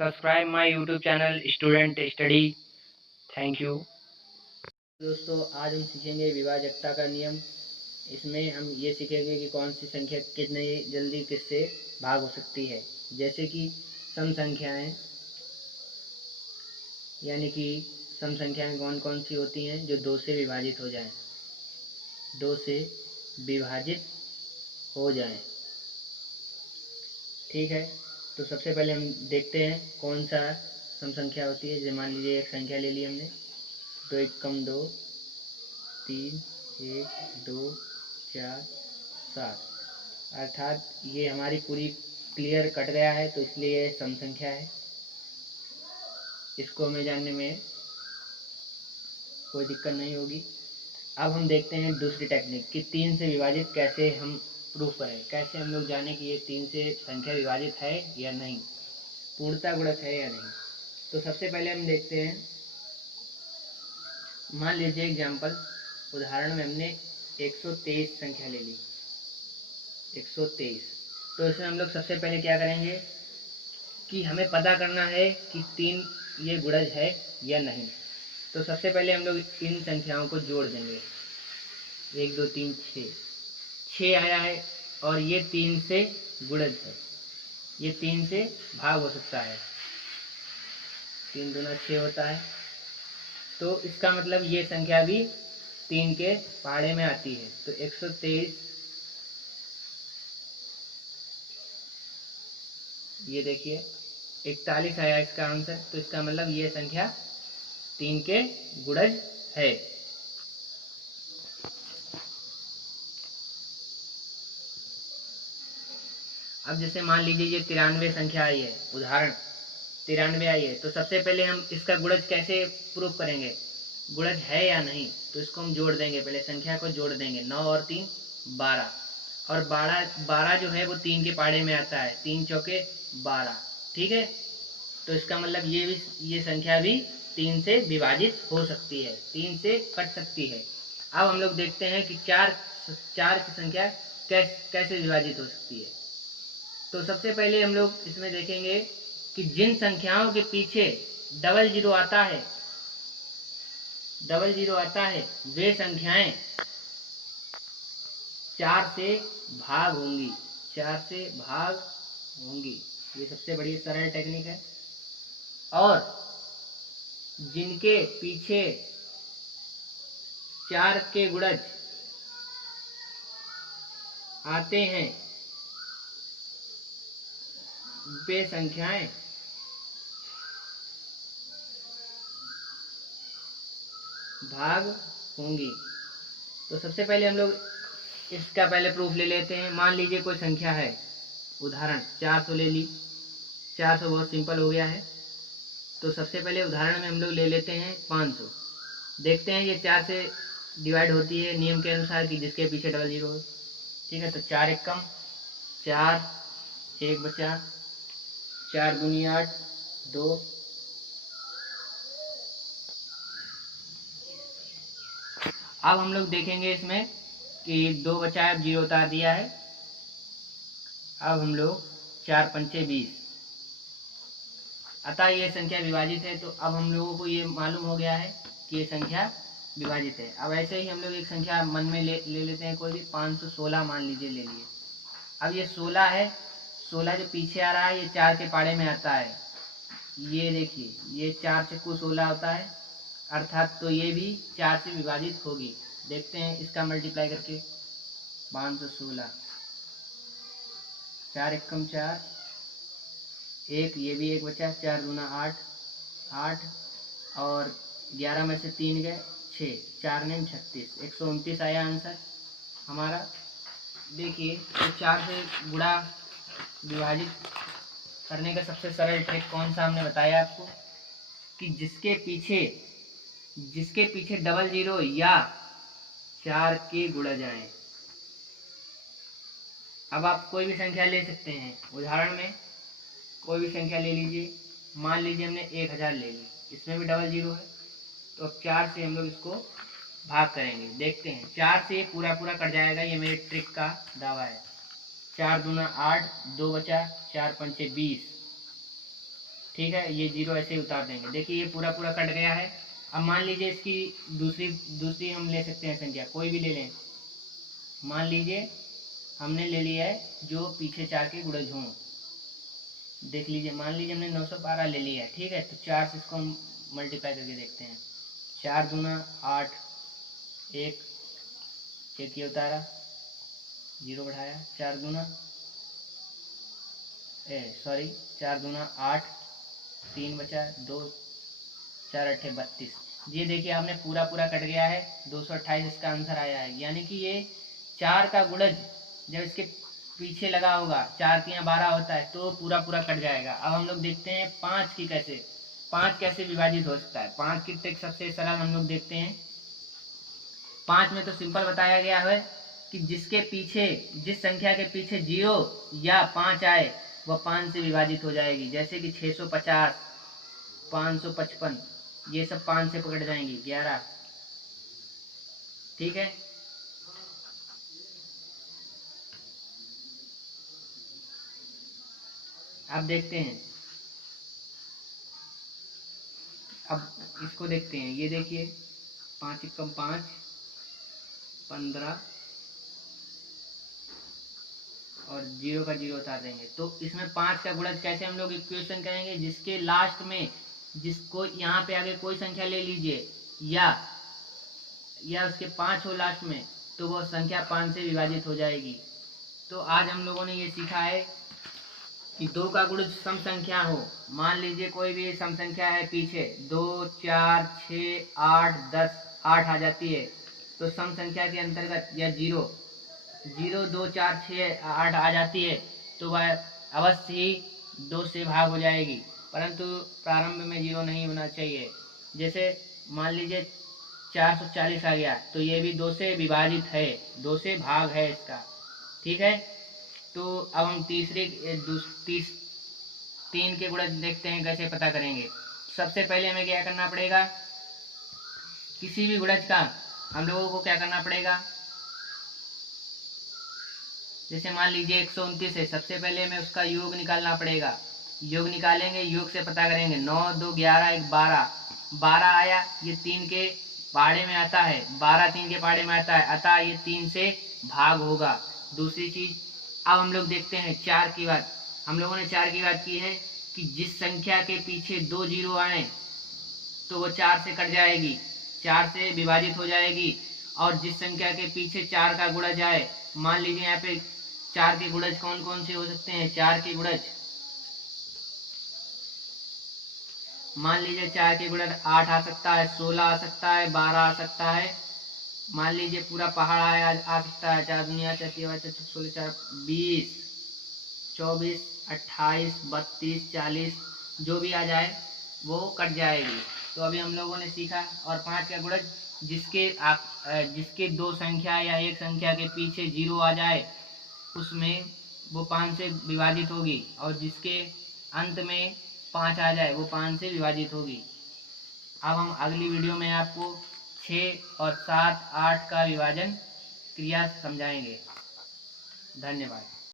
Subscribe my YouTube channel Student Study. Thank you. दोस्तों, आज हम सीखेंगे विभाजकता का नियम। इसमें हम ये सीखेंगे कि कौन सी संख्या कितनी जल्दी किससे भाग हो सकती है। जैसे कि सम संख्याएं, यानी कि सम संख्याएं कौन कौन सी होती हैं जो 2 से विभाजित हो जाएं, 2 से विभाजित हो जाएं। ठीक है, तो सबसे पहले हम देखते हैं कौन सा सम संख्या होती है। जैसे मान लीजिए एक संख्या ले ली हमने, 2 एकम 2, 3, 1, 2, 4, 7, अर्थात ये हमारी पूरी क्लियर कट गया है, तो इसलिए ये सम संख्या है। इसको हमें जानने में कोई दिक्कत नहीं होगी। अब हम देखते हैं दूसरी टेक्निक कि 3 से विभाजित कैसे हम प्रूफ करें, कैसे हम लोग जाने कि ये 3 से संख्या विभाजित है या नहीं, पूर्णता गुणक है या नहीं। तो सबसे पहले हम देखते हैं, मान लीजिए एग्जाम्पल उदाहरण में हमने 123 संख्या ले ली, 123। तो इसमें हम लोग सबसे पहले क्या करेंगे कि हमें पता करना है कि 3 ये गुणज है या नहीं। तो सबसे पहले हम लोग इन संख्याओं को जोड़ देंगे। 1 2 3 6 आया है और ये 3 से गुणज है, ये 3 से भाग हो सकता है। 3 दूना 6 होता है, तो इसका मतलब ये संख्या भी 3 के पहाड़े में आती है। तो 123, ये देखिए 41 आया इसका आंसर, तो इसका मतलब ये संख्या 3 के गुणज है। अब जैसे मान लीजिए ये 93 संख्या आई है, उदाहरण 93 आई है, तो सबसे पहले हम इसका गुणज कैसे प्रूफ करेंगे, गुणज है या नहीं। तो इसको हम जोड़ देंगे, पहले संख्या को जोड़ देंगे। 9 और 3 12, और 12 जो है वो 3 के पहाड़े में आता है, 3 चौके 12। ठीक है, तो इसका मतलब ये संख्या भी 3 से विभाजित हो सकती है, 3 से कट सकती है। अब हम लोग देखते हैं कि 4 की संख्या कैसे विभाजित हो सकती है। तो सबसे पहले हम लोग इसमें देखेंगे कि जिन संख्याओं के पीछे डबल जीरो आता है, वे संख्याएं 4 से भाग होंगी, 4 से भाग होंगी। ये सबसे बड़ी सरल टेक्निक है। और जिनके पीछे 4 के गुणज आते हैं, वे संख्याएं भाग होंगी। तो सबसे पहले हम लोग इसका पहले प्रूफ ले लेते हैं। मान लीजिए कोई संख्या है, उदाहरण 400 ले ली, 400 बहुत सिंपल हो गया है। तो सबसे पहले उदाहरण में हम लोग ले लेते हैं 500। देखते हैं ये 4 से डिवाइड होती है नियम के अनुसार कि जिसके पीछे डबल जीरो हो। ठीक है, तो 4 एकम 4, 1 बचा, 4 दूनी 8, 2। अब हम लोग देखेंगे इसमें कि 2 बचा है, 0 उतार दिया है। अब हम लोग 4 पंचे 20, अतः ये संख्या विभाजित है। तो अब हम लोगों को ये मालूम हो गया है कि ये संख्या विभाजित है। अब ऐसे ही हम लोग एक संख्या मन में ले लेते हैं, कोई भी 516 मान लीजिए ले लिए। अब ये 16 है, 16 जो पीछे आ रहा है ये 4 के पाड़े में आता है। ये देखिए, ये 4 से कुछ 16 होता है, अर्थात तो ये भी 4 से विभाजित होगी। देखते हैं इसका मल्टीप्लाई करके, 516, 4 एकम 4, 1, ये भी 1 बचा, 4 दूना 8, 8 और 11 में से 3 गए 6, 4 ने 36, 129 आया आंसर हमारा। देखिए, तो 4 से गुणा विभाजित करने का सबसे सरल ट्रिक कौन सा हमने बताया आपको, कि जिसके पीछे डबल जीरो या 4 के गुणज आए। अब आप कोई भी संख्या ले सकते हैं, उदाहरण में कोई भी संख्या ले लीजिए। मान लीजिए हमने 1000 ले ली, इसमें भी डबल जीरो है, तो अब 4 से हम लोग इसको भाग करेंगे। देखते हैं, 4 से पूरा कट जाएगा, ये मेरे ट्रिक का दावा है। 4 दूना 8, 2 बचा, 4 पंचे 20, ठीक है, ये 0 ऐसे ही उतार देंगे। देखिए ये पूरा पूरा कट गया है। अब मान लीजिए इसकी दूसरी हम ले सकते हैं संख्या, कोई भी ले लें। मान लीजिए हमने ले लिया है जो पीछे 4 के गुणज हों। देख लीजिए, मान लीजिए हमने 912 ले लिया है, ठीक है। तो 4 से इसको हम मल्टीप्लाई करके देखते हैं। 4 दूना 8, एक ये उतारा, 0 बढ़ाया, 4 दूना 8, 3 बचा, 2, 4 8 32। ये देखिए आपने पूरा पूरा कट गया है, 228 इसका आंसर आया है। यानी कि ये 4 का गुणज जब इसके पीछे लगा होगा, 4 के यहाँ 12 होता है, तो पूरा पूरा कट जाएगा। अब हम लोग देखते हैं 5 कैसे विभाजित हो सकता है। 5 की ट्रिक सबसे सरल हम लोग देखते हैं। 5 में तो सिंपल बताया गया है कि जिस संख्या के पीछे 0 या 5 आए वह 5 से विभाजित हो जाएगी। जैसे कि 650, 555, ये सब 5 से पकड़ जाएंगी। 11, ठीक है। अब देखते हैं, अब इसको देखते हैं। ये देखिए 5 एकम 5, 15 और 0 का 0 उतार देंगे। तो इसमें 5 का गुणज कैसे हम लोग इक्वेशन करेंगे, जिसके लास्ट में जिसको यहाँ पे आगे कोई संख्या ले लीजिए या उसके 5 हो लास्ट में, तो वो संख्या 5 से विभाजित हो जाएगी। तो आज हम लोगों ने ये सीखा है कि 2 का गुणज सम संख्या हो। मान लीजिए कोई भी सम संख्या है पीछे, 2, 4, 6, 8, 10, 8 आ जाती है, तो सम संख्या के अंतर्गत या 0, 2, 4, 6, 8 आ जाती है, तो वह अवश्य ही 2 से भाग हो जाएगी। परंतु प्रारंभ में 0 नहीं होना चाहिए। जैसे मान लीजिए 440 आ गया, तो ये भी 2 से विभाजित है, 2 से भाग है इसका, ठीक है। तो अब हम 3 के गुणज देखते हैं कैसे पता करेंगे। सबसे पहले हमें क्या करना पड़ेगा, किसी भी गुणज का हम लोगों को क्या करना पड़ेगा। जैसे मान लीजिए 129 है, सबसे पहले हमें उसका योग निकालना पड़ेगा। योग निकालेंगे, योग से पता करेंगे। 9, 2, 11, 1, 12, 12 आया, ये 3 के पहाड़े में आता है, 12 3 के पहाड़े में आता है, अतः ये 3 से भाग होगा। दूसरी चीज, अब हम लोग देखते हैं 4 की बात। हम लोगों ने 4 की बात की है कि जिस संख्या के पीछे 2 0 आए तो वो 4 से कट जाएगी, 4 से विभाजित हो जाएगी। और जिस संख्या के पीछे 4 का गुणज आए, मान लीजिए यहाँ पे 4 के गुणज कौन कौन से हो सकते हैं। 4 के गुणज, मान लीजिए 4 के गुणज 8 आ सकता है, 16 आ सकता है, 12 आ सकता है। मान लीजिए पूरा पहाड़ आ सकता है। 4 दुनिया 4 16 4 20, 24, 28, 32, 40, जो भी आ जाए वो कट जाएगी। तो अभी हम लोगों ने सीखा। और 5 का गुणज जिसके 2 संख्या या एक संख्या के पीछे 0 आ जाए उसमें वो 5 से विभाजित होगी, और जिसके अंत में 5 आ जाए वो 5 से विभाजित होगी। अब हम अगली वीडियो में आपको 6 और 7, 8 का विभाजन क्रिया समझाएंगे। धन्यवाद।